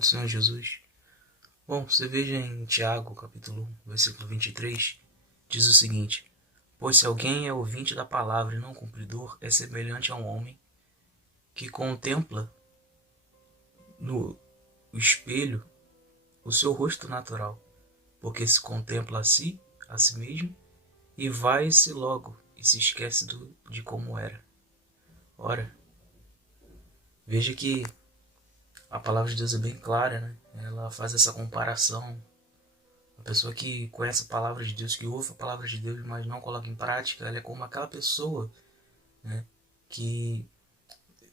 Paz do Senhor Jesus. Bom, você veja em Tiago, capítulo 1, versículo 23, diz o seguinte: Pois se alguém é ouvinte da palavra e não cumpridor, é semelhante a um homem que contempla no espelho o seu rosto natural, porque se contempla a si mesmo, e vai-se logo e se esquece de como era. Ora, veja que a palavra de Deus é bem clara, né? Ela faz essa comparação. A pessoa que conhece a palavra de Deus, que ouve a palavra de Deus, mas não coloca em prática, ela é como aquela pessoa, né, que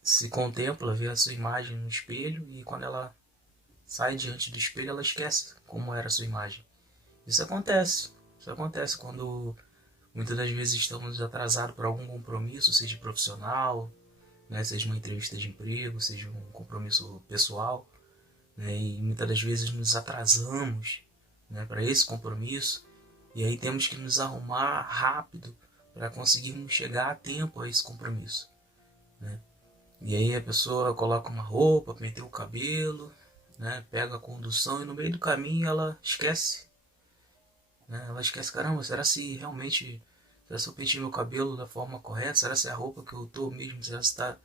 se contempla, vê a sua imagem no espelho e quando ela sai diante do espelho, ela esquece como era a sua imagem. Isso acontece quando muitas das vezes estamos atrasados por algum compromisso, seja profissional, né, seja uma entrevista de emprego, seja um compromisso pessoal, né, e muitas das vezes nos atrasamos, né, para esse compromisso, e aí temos que nos arrumar rápido para conseguirmos chegar a tempo a esse compromisso, né? E aí a pessoa coloca uma roupa, penteia o cabelo, né, pega a condução e no meio do caminho ela esquece, né? Ela esquece, caramba, será se realmente, será se eu pentei meu cabelo da forma correta? Será se a roupa que eu tô mesmo, será se está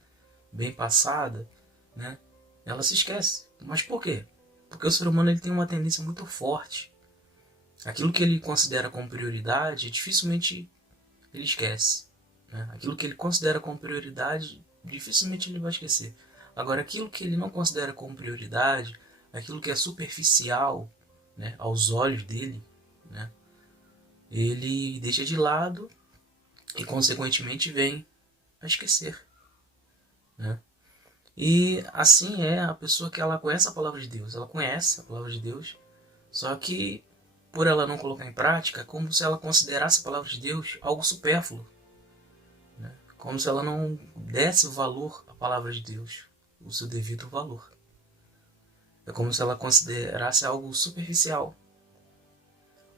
bem passada, né? Ela se esquece. Mas por quê? Porque o ser humano ele tem uma tendência muito forte. Aquilo que ele considera como prioridade, dificilmente ele esquece, né? Aquilo que ele considera como prioridade, dificilmente ele vai esquecer. Agora, aquilo que ele não considera como prioridade, aquilo que é superficial, né, aos olhos dele, né, ele deixa de lado e, consequentemente, vem a esquecer, né? E assim é a pessoa que ela conhece a palavra de Deus. Ela conhece a palavra de Deus, só que por ela não colocar em prática, é como se ela considerasse a palavra de Deus algo supérfluo, né? Como se ela não desse valor à palavra de Deus, o seu devido valor. É como se ela considerasse algo superficial.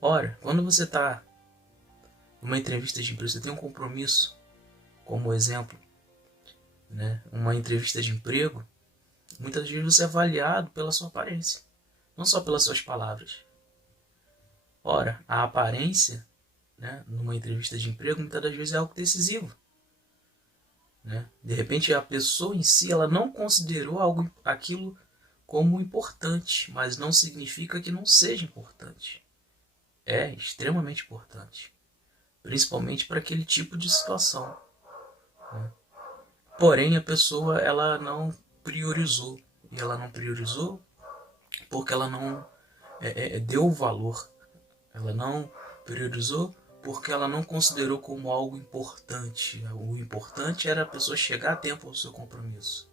Ora, quando você está numa entrevista de emprego, você tem um compromisso, como exemplo, né? Uma entrevista de emprego, muitas vezes você é avaliado pela sua aparência, não só pelas suas palavras. Ora, a aparência, né, numa entrevista de emprego, muitas das vezes é algo decisivo, né? De repente, a pessoa em si ela não considerou aquilo como importante, mas não significa que não seja importante. É extremamente importante, principalmente para aquele tipo de situação, né? Porém, a pessoa ela não priorizou, e ela não priorizou porque ela não deu valor. Ela não priorizou porque ela não considerou como algo importante. O importante era a pessoa chegar a tempo ao seu compromisso,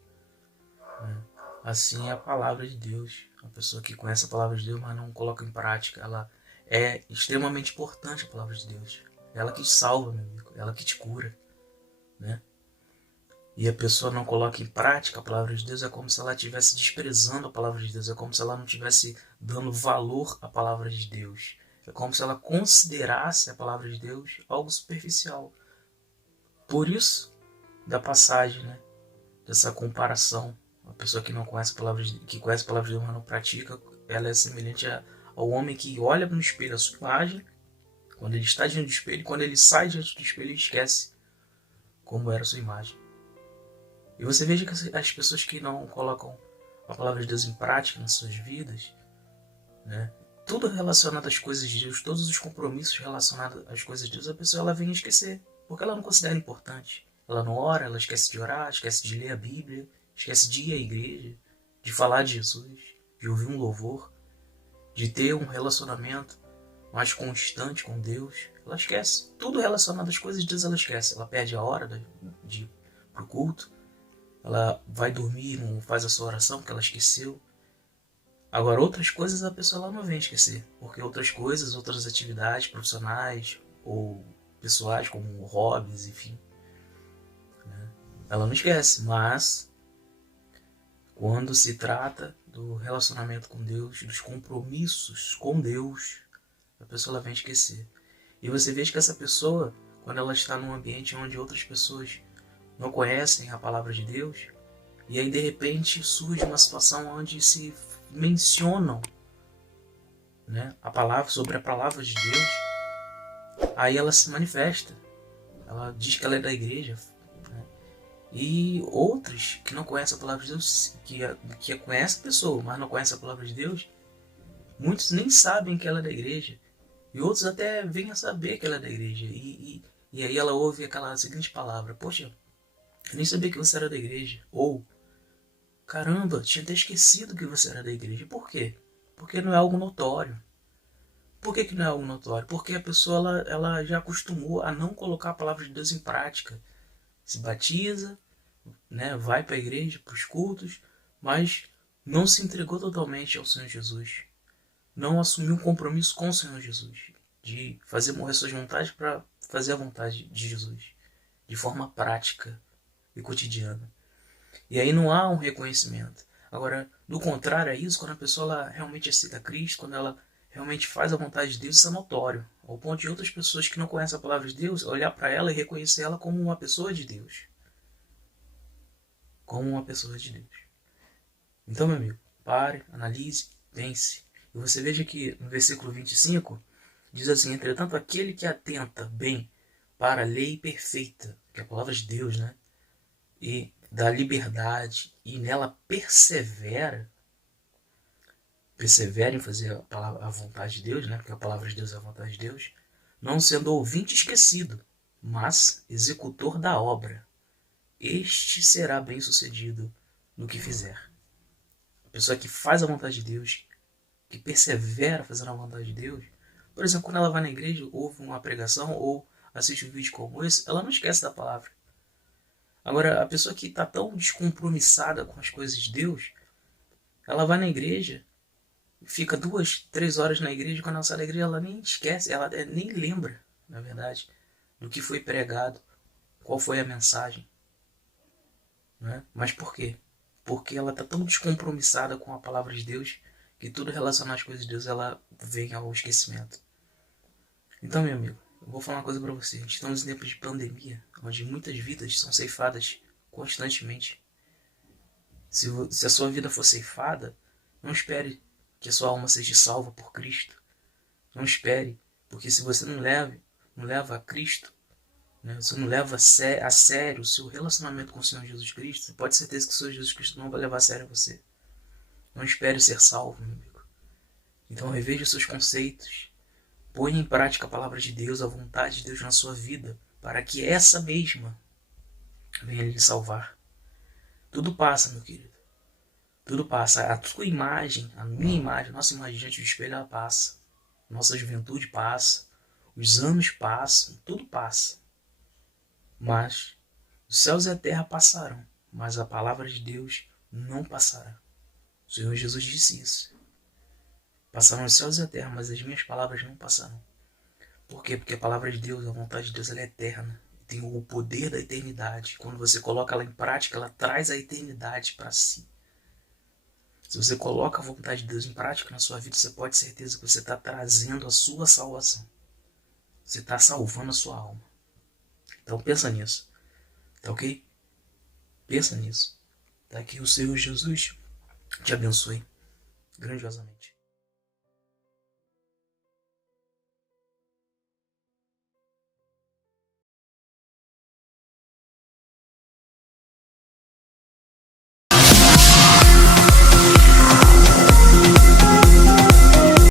né? Assim é a palavra de Deus. A pessoa que conhece a palavra de Deus, mas não coloca em prática, ela é extremamente importante, a palavra de Deus. Ela que te salva, meu amigo. Ela que te cura, né? E a pessoa não coloca em prática a palavra de Deus, é como se ela estivesse desprezando a palavra de Deus. É como se ela não estivesse dando valor à palavra de Deus. É como se ela considerasse a palavra de Deus algo superficial. Por isso, da passagem, né, dessa comparação, a pessoa que não conhece a palavra que conhece a palavra de Deus, mas não pratica, ela é semelhante ao homem que olha no espelho a sua imagem, quando ele está diante do espelho, e quando ele sai diante do espelho, ele esquece como era a sua imagem. E você veja que as pessoas que não colocam a palavra de Deus em prática nas suas vidas, né, tudo relacionado às coisas de Deus, todos os compromissos relacionados às coisas de Deus, a pessoa ela vem a esquecer, porque ela não considera importante. Ela não ora, ela esquece de orar, esquece de ler a Bíblia, esquece de ir à igreja, de falar de Jesus, de ouvir um louvor, de ter um relacionamento mais constante com Deus. Ela esquece. Tudo relacionado às coisas de Deus ela esquece. Ela perde a hora de ir para o culto, ela vai dormir, não faz a sua oração porque ela esqueceu. Agora, outras coisas a pessoa ela não vem esquecer, porque outras coisas, outras atividades profissionais ou pessoais, como hobbies, enfim, né, ela não esquece. Mas quando se trata do relacionamento com Deus, dos compromissos com Deus, a pessoa ela vem esquecer. E você vê que essa pessoa, quando ela está num ambiente onde outras pessoas não conhecem a palavra de Deus, e aí de repente surge uma situação onde se mencionam, né, sobre a palavra de Deus, aí ela se manifesta. Ela diz que ela é da igreja, né? E outros que não conhecem a palavra de Deus, que conhecem a pessoa, mas não conhecem a palavra de Deus, muitos nem sabem que ela é da igreja. E outros até vêm a saber que ela é da igreja. E aí ela ouve aquela seguinte palavra: poxa, eu nem sabia que você era da igreja. Ou, caramba, tinha até esquecido que você era da igreja. Por quê? Porque não é algo notório. Por que não é algo notório? Porque a pessoa ela já acostumou a não colocar a palavra de Deus em prática. Se batiza, né, vai para a igreja, para os cultos, mas não se entregou totalmente ao Senhor Jesus. Não assumiu um compromisso com o Senhor Jesus, de fazer morrer suas vontades para fazer a vontade de Jesus, de forma prática e cotidiana. E aí não há um reconhecimento. Agora, do contrário a isso, quando a pessoa ela realmente aceita Cristo, quando ela realmente faz a vontade de Deus, isso é notório, ao ponto de outras pessoas que não conhecem a palavra de Deus olhar para ela e reconhecer ela como uma pessoa de Deus. Como uma pessoa de Deus. Então, meu amigo, pare, analise, pense. E você veja que no versículo 25 diz assim: entretanto, aquele que atenta bem para a lei perfeita, que é a palavra de Deus, né? E da liberdade, e nela persevera em fazer a vontade de Deus, né? Porque a palavra de Deus é a vontade de Deus, não sendo ouvinte esquecido, mas executor da obra. Este será bem sucedido no que fizer. A pessoa que faz a vontade de Deus, que persevera fazendo a vontade de Deus, por exemplo, quando ela vai na igreja, ouve uma pregação ou assiste um vídeo como esse, ela não esquece da palavra. Agora, a pessoa que está tão descompromissada com as coisas de Deus, ela vai na igreja, fica 2, 3 horas na igreja, quando ela sai da igreja ela nem esquece, ela nem lembra, na verdade, do que foi pregado, qual foi a mensagem. Né? Mas por quê? Porque ela está tão descompromissada com a palavra de Deus que tudo relacionado às coisas de Deus ela vem ao esquecimento. Então, meu amigo, eu vou falar uma coisa para você. Estamos em tempos de pandemia, onde muitas vidas são ceifadas constantemente. Se a sua vida for ceifada, não espere que a sua alma seja salva por Cristo. Não espere, porque se você não leva a Cristo, né, você não leva a sério o seu relacionamento com o Senhor Jesus Cristo, você pode ter certeza que o Senhor Jesus Cristo não vai levar a sério você. Não espere ser salvo, meu amigo. Então reveja os seus conceitos. Põe em prática a palavra de Deus, a vontade de Deus na sua vida, para que essa mesma venha lhe salvar. Tudo passa, meu querido. Tudo passa. A tua imagem, a minha imagem, a nossa imagem diante do espelho, ela passa. Nossa juventude passa. Os anos passam. Tudo passa. Mas os céus e a terra passarão. Mas a palavra de Deus não passará. O Senhor Jesus disse isso. Passarão os céus e a terra, mas as minhas palavras não passarão. Por quê? Porque a palavra de Deus, a vontade de Deus, ela é eterna. Tem o poder da eternidade. Quando você coloca ela em prática, ela traz a eternidade para si. Se você coloca a vontade de Deus em prática na sua vida, você pode ter certeza que você está trazendo a sua salvação. Você está salvando a sua alma. Então pensa nisso. Tá ok? Pensa nisso. Tá? Que o Senhor Jesus te abençoe grandiosamente.